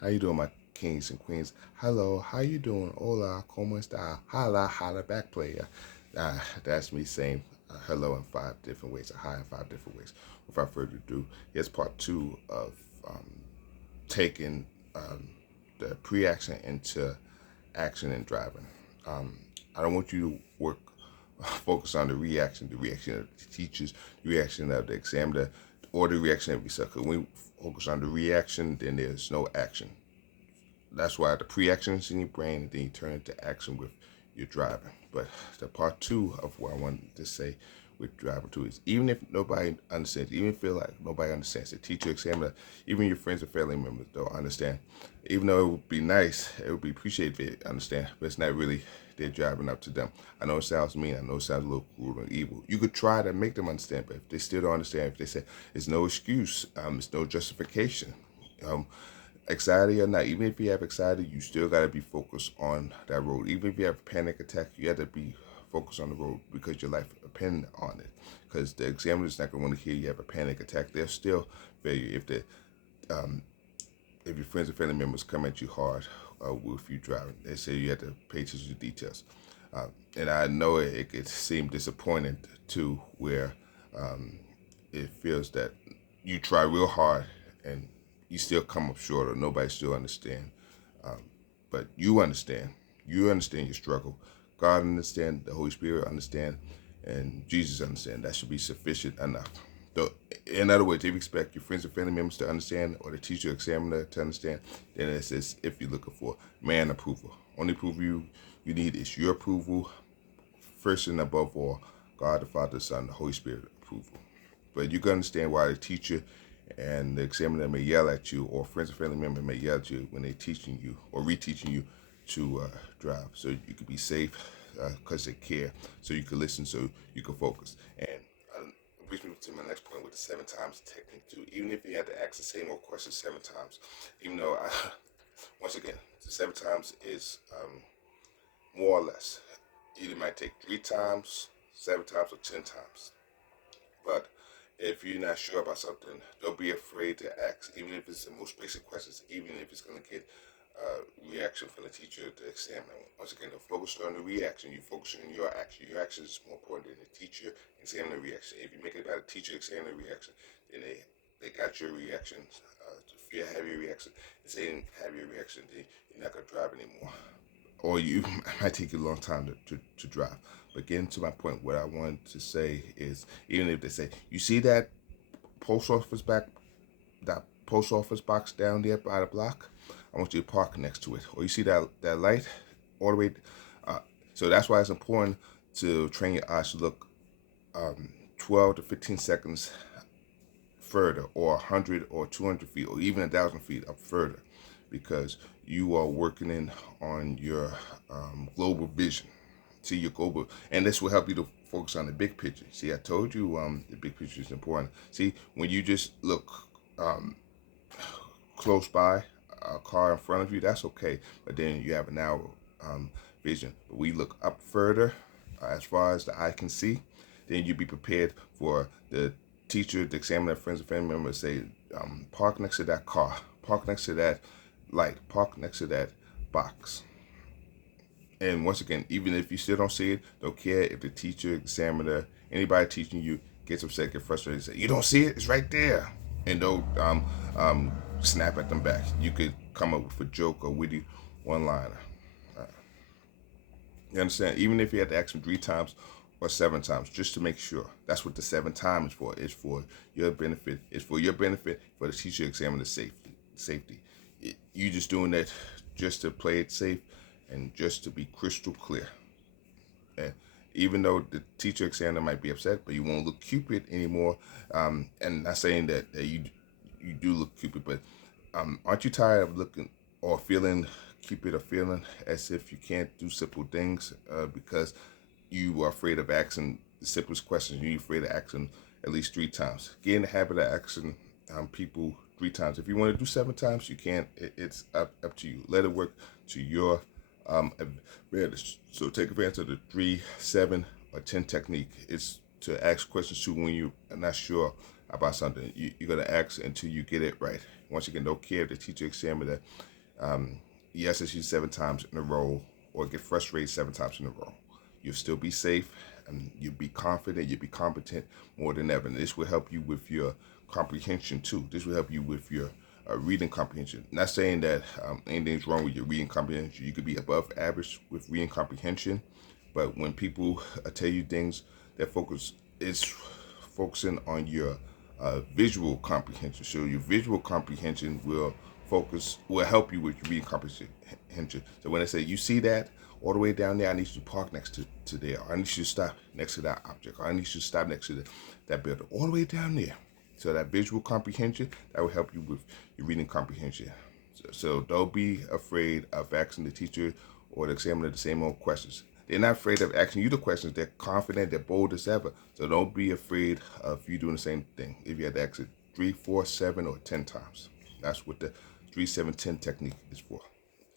How you doing, my kings and queens? Hello, how you doing? Hola, como esta? Holla, holla back, player. That's me saying hello in 5 different ways, hi in 5 different ways. Without further ado, here's part two of um, taking um, the pre-action into action and driving. Um, I don't want you to work focus on the reaction of the teachers, the reaction of the examiner, or the reaction of yourself. Because when we focus on the reaction, then there's no action. That's why the pre-action is in your brain, and then you turn into action with your driving. But the part two of what I wanted to say with driving too is even if nobody understands, even if you feel like nobody understands, the teacher, examiner, even your friends and family members don't understand. Even though it would be nice, it would be appreciated if they understand, but it's not really their driving up to them. I know it sounds mean, I know it sounds a little cruel and evil. You could try to make them understand, but if they still don't understand, if they say it's no excuse, it's no justification. Um, Anxiety or not, even if you have anxiety, you still got to be focused on that road. Even if you have a panic attack, you have to be focused on the road because your life depends on it. Because the examiner's not going to want to hear you have a panic attack. They'll still fail you um, if your friends and family members come at you hard with you driving. They say you have to pay attention to details. And I know it could seem disappointing too, where um, it feels that you try real hard and you still come up short or nobody still understand. Um, but you understand. You understand your struggle. God understand. The Holy Spirit understand, and Jesus understand. That should be sufficient enough. So, in other words, if you expect your friends and family members to understand, or the teacher, examiner to understand, then it's as if you're looking for man approval. Only approval you need is your approval, first and above all, God the Father, the Son, the Holy Spirit approval. But you can understand why the teacher and the examiner may yell at you, or friends and family members may yell at you when they're teaching you or reteaching you to drive, so you can be safe because they care, so you can listen, so you can focus. And brings me to my next point with the 7 times technique too. Even if you had to ask the same old question 7 times, even though once again, the 7 times is more or less. It might take 3 times, 7 times, or 10 times. But if you're not sure about something, don't be afraid to ask, even if it's the most basic questions, even if it's going to get reaction from the teacher, the examiner. Once again, don't focus on the reaction. You focus on your action. Your action is more important than the teacher, examiner reaction. If you make it about a teacher, examiner reaction, then they got your reaction. If you have your reaction, if they didn't have your reaction, then you're not going to drive anymore, or you might take you a long time to drive. But getting to my point, what I wanted to say is, even if they say, you see post office back, that post office box down there by the block, I want you to park next to it. Or you see that light all the way. Uh, so that's why it's important to train your eyes to look 12 to 15 seconds further, or 100 or 200 feet, or even 1,000 feet up further, because you are working in on your global vision. See your global, and this will help you to focus on the big picture. See, I told you the big picture is important. See, when you just look um, close by a car in front of you, that's okay. But then you have a narrow vision. But we look up further, as far as the eye can see, then you be prepared for the teacher, the examiner, friends and family members say, park next to that car, park next to that light, park next to that box. And once again, even if you still don't see it, don't care if the teacher, examiner, anybody teaching you gets upset, get frustrated, say, "You don't see it? It's right there," and don't snap at them back. You could come up with a joke or witty one-liner. Uh, you understand? Even if you had to ask them 3 times or 7 times, just to make sure. That's what the 7 times is for. It's for your benefit. It's for your benefit, for the teacher, examiner, safety. You just doing that just to play it safe and just to be crystal clear. And even though the teacher examiner might be upset, but you won't look cupid anymore. And not saying that you do look cupid, but aren't you tired of looking or feeling cupid, or feeling as if you can't do simple things because you are afraid of asking the simplest questions? You're afraid of asking at least 3 times. Get in the habit of asking people 3 times. If you want to do 7 times, you can. It's up to you. Let it work to your advantage. So take advantage of the 3, 7, or 10 technique. It's to ask questions too when you are not sure about something. You're going to ask until you get it right. Once again, don't care if the teacher examiner yeses you 7 times in a row or get frustrated 7 times in a row. You'll still be safe and you'll be confident, you'll be competent more than ever. And this will help you with your comprehension too. This will help you with your reading comprehension. Not saying that anything's wrong with your reading comprehension. You could be above average with reading comprehension, but when people tell you things that it's focusing on your visual comprehension. So your visual comprehension will help you with your reading comprehension. So when I say you see that all the way down there, I need you to park next to there. Or I need you to stop next to that object. Or I need you to stop next to that building. All the way down there. So that visual comprehension, that will help you with your reading comprehension. So don't be afraid of asking the teacher or the examiner the same old questions. They're not afraid of asking you the questions. They're confident. They're bold as ever. So don't be afraid of you doing the same thing. If you had to ask it 3, 4, 7, or 10 times. That's what the 3, 7, 10 technique is for.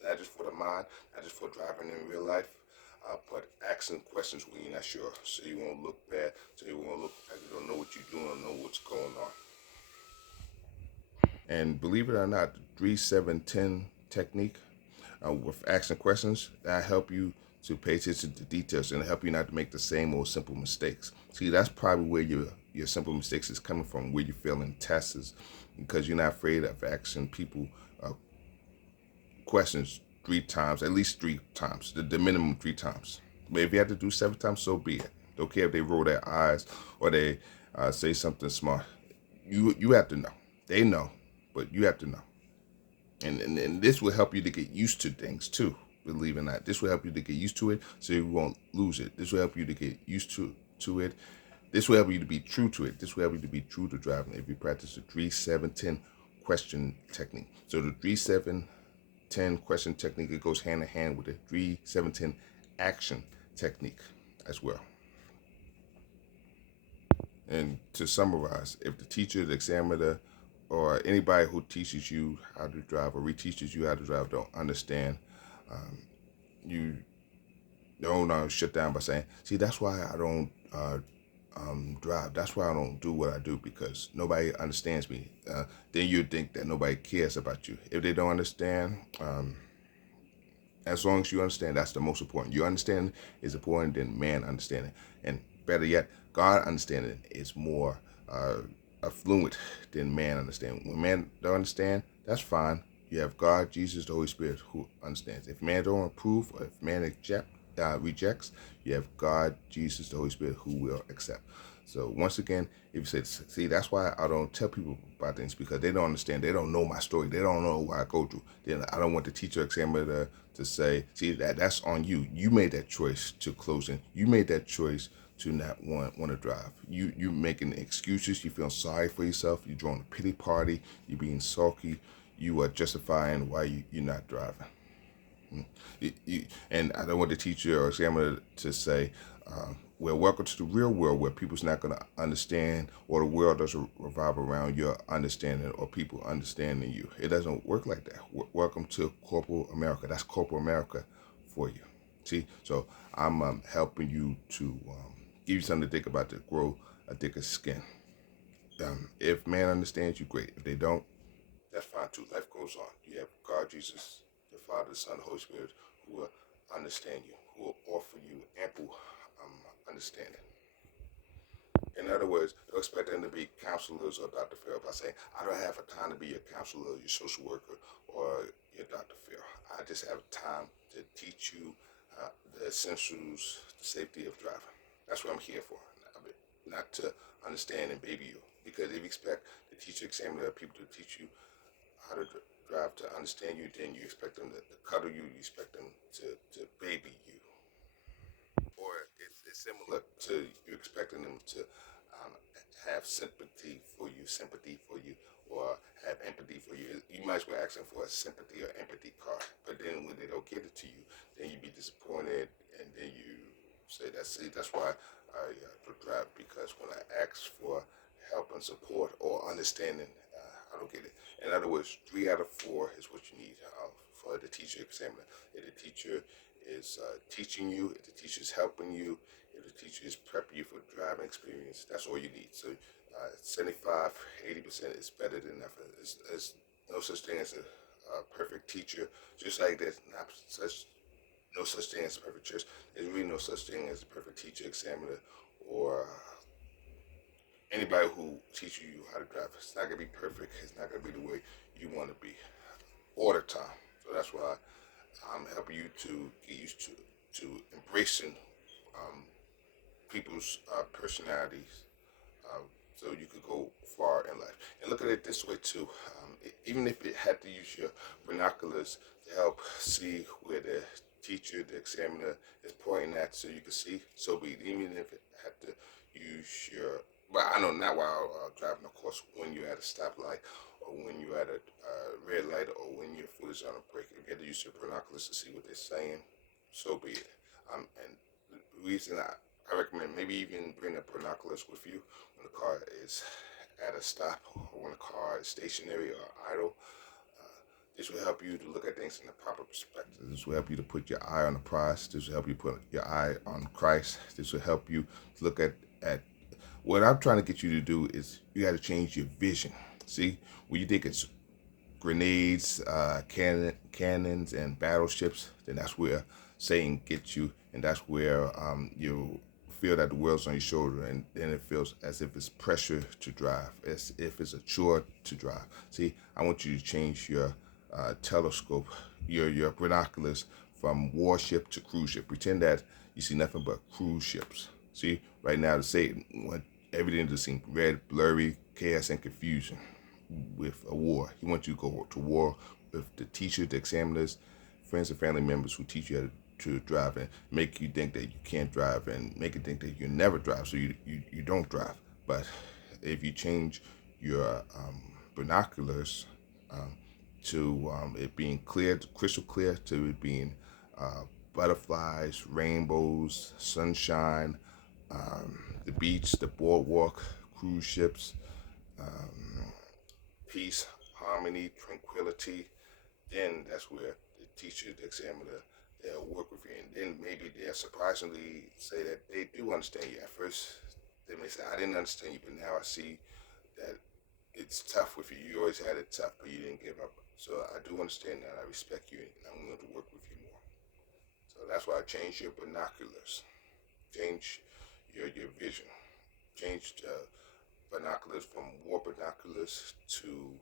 Not just for the mind, not just for driving in real life, but asking questions when you're not sure. So you won't look bad. So you won't look like you don't know what you're doing or know what's going on. And believe it or not, the 3, 7, 10 technique with asking questions, that help you to pay attention to details and help you not to make the same old simple mistakes. See, that's probably where your simple mistakes is coming from, where you fail in tests, because you're not afraid of asking people questions 3 times, at least 3 times, the minimum 3 times. But if you have to do 7 times, so be it. Don't care if they roll their eyes or they say something smart. You have to know. They know, but you have to know. And this will help you to get used to things too. Believe it or not, this will help you to get used to it, so you won't lose it. This will help you to get used to it. This will help you to be true to it. This will help you to be true to driving if you practice the 3, 7, 10 question technique. So the 3, 7, 10 question technique, it goes hand in hand with the 3, 7, 10 action technique as well. And to summarize, if the teacher, the examiner, or anybody who teaches you how to drive or reteaches you how to drive don't understand, you don't shut down by saying, see, that's why I don't drive. That's why I don't do what I do, because nobody understands me. Then you think that nobody cares about you. If they don't understand, as long as you understand, that's the most important. Your understanding is important than man understanding. And better yet, God understanding is more affluent than man understanding. When man don't understand, that's fine. You have God, Jesus, the Holy Spirit who understands. If man don't approve, or if man rejects, you have God, Jesus, the Holy Spirit who will accept. So once again, if you say, see, that's why I don't tell people about things, because they don't understand. They don't know my story. They don't know what I go through. Then I don't want the teacher examiner to say, see, that's on you. You made that choice to close in. You made that choice to not want to drive. You making excuses. You feel sorry for yourself. You're drawing a pity party. You're being sulky. You are justifying why you're not driving. And I don't want the teacher or examiner to say, well, welcome to the real world where people's not going to understand, or the world doesn't revolve around your understanding or people understanding you. It doesn't work like that. Welcome to corporate America. That's corporate America for you. See, so I'm helping you to give you something to think about to grow a thicker skin. If man understands you, great. If they don't, that's fine too. Life goes on. You have God, Jesus, the Father, the Son, the Holy Spirit, who will understand you, who will offer you ample understanding. In other words, don't expect them to be counselors or Dr. Phil by saying, I don't have a time to be your counselor, your social worker, or your Dr. Phil. I just have time to teach you the essentials, the safety of driving. That's what I'm here for. Not to understand and baby you. Because if you expect the teacher, examiner, people to teach you how to drive to understand you, then you expect them to cuddle you, you expect them to baby you. Or it's similar to you expecting them to have sympathy for you, or have empathy for you. You might as well ask them for a sympathy or empathy card. But then when they don't give it to you, then you be disappointed, and then you say, that's why I drive, because when I ask for help and support or understanding, I don't get it. In other words, 3 out of 4 is what you need for the teacher examiner. If the teacher is teaching you, if the teacher is helping you, if the teacher is prepping you for driving experience, that's all you need. So 75, 80% is better than nothing. There's no such thing as a perfect teacher, just like there's not such no such thing as a perfect church. There's really no such thing as a perfect teacher, examiner, or anybody who teaches you how to drive. It's not gonna be perfect. It's not gonna be the way you want to be all the time. So that's why I'm helping you to get used to embracing um, people's personalities, so you could go far in life. And look at it this way too. Even if it had to use your binoculars to help see where the teacher, the examiner, is pointing at, so you can see, so be it. Even if it had to use your, well, I know not while driving, of course, when you're at a stoplight or when you're at a red light or when your foot is on a brake, you get to use your binoculars to see what they're saying. So be it. And the reason I recommend maybe even bring the binoculars with you when the car is at a stop or when the car is stationary or idle. This will help you to look at things in a proper perspective. This will help you to put your eye on the prize. This will help you put your eye on Christ. This will help you to look at what I'm trying to get you to do is you got to change your vision. See, when you think it's grenades, cannons, and battleships, then that's where Satan gets you, and that's where you feel that the world's on your shoulder, and then it feels as if it's pressure to drive, as if it's a chore to drive. See, I want you to change your telescope, your binoculars from warship to cruise ship. Pretend that you see nothing but cruise ships. See, right now the Satan want everything to seem red, blurry, chaos, and confusion with a war. He wants you to go to war with the teacher, the examiners, friends and family members who teach you how to drive and make you think that you can't drive and make you think that you never drive, so you don't drive. But if you change your binoculars to it being clear, crystal clear, to it being butterflies, rainbows, sunshine, the beach, the boardwalk, cruise ships, peace, harmony, tranquility, then that's where the teacher, the examiner, they'll work with you. And then maybe they'll surprisingly say that they do understand you. At first, they may say, I didn't understand you, but now I see that it's tough with you. You always had it tough, but you didn't give up. So I do understand that. I respect you, and I'm going to work with you more. So that's why I changed your binoculars, change your vision, change binoculars from war binoculars to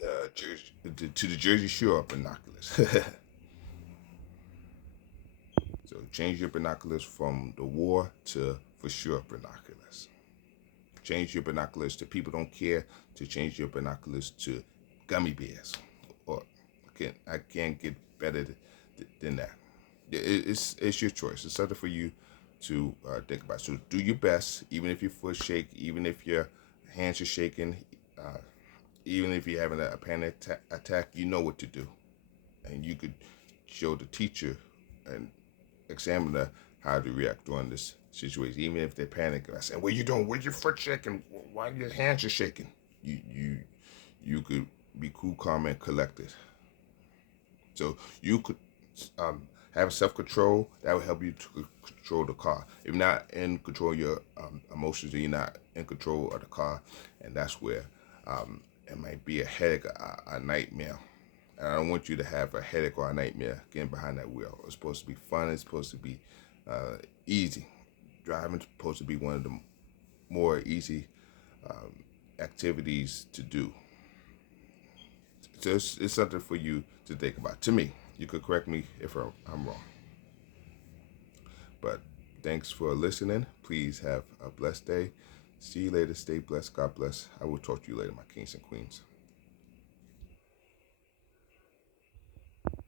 the Jersey Shore binoculars. So change your binoculars from the war to for sure binoculars. Change your binoculars to people don't care to change your binoculars to gummy bears. Or I can't get better than that. It's your choice. It's something for you to think about. So do your best, even if your foot shake, even if your hands are shaking, even if you're having a panic attack, you know what to do, and you could show the teacher and examiner how to react during this situation. Even if they panic, and I say, "What are you doing? Where's your foot shaking? Why your hands are shaking?" You could be cool, calm, and collected. So you could have self-control. That will help you to control the car. If you're not in control of your emotions, then you're not in control of the car, and that's where it might be a headache, a nightmare. And I don't want you to have a headache or a nightmare getting behind that wheel. It's supposed to be fun. It's supposed to be easy. Driving is supposed to be one of the more easy activities to do. So it's something for you to think about. To me, you could correct me if I'm wrong. But thanks for listening. Please have a blessed day. See you later. Stay blessed. God bless. I will talk to you later, my kings and queens.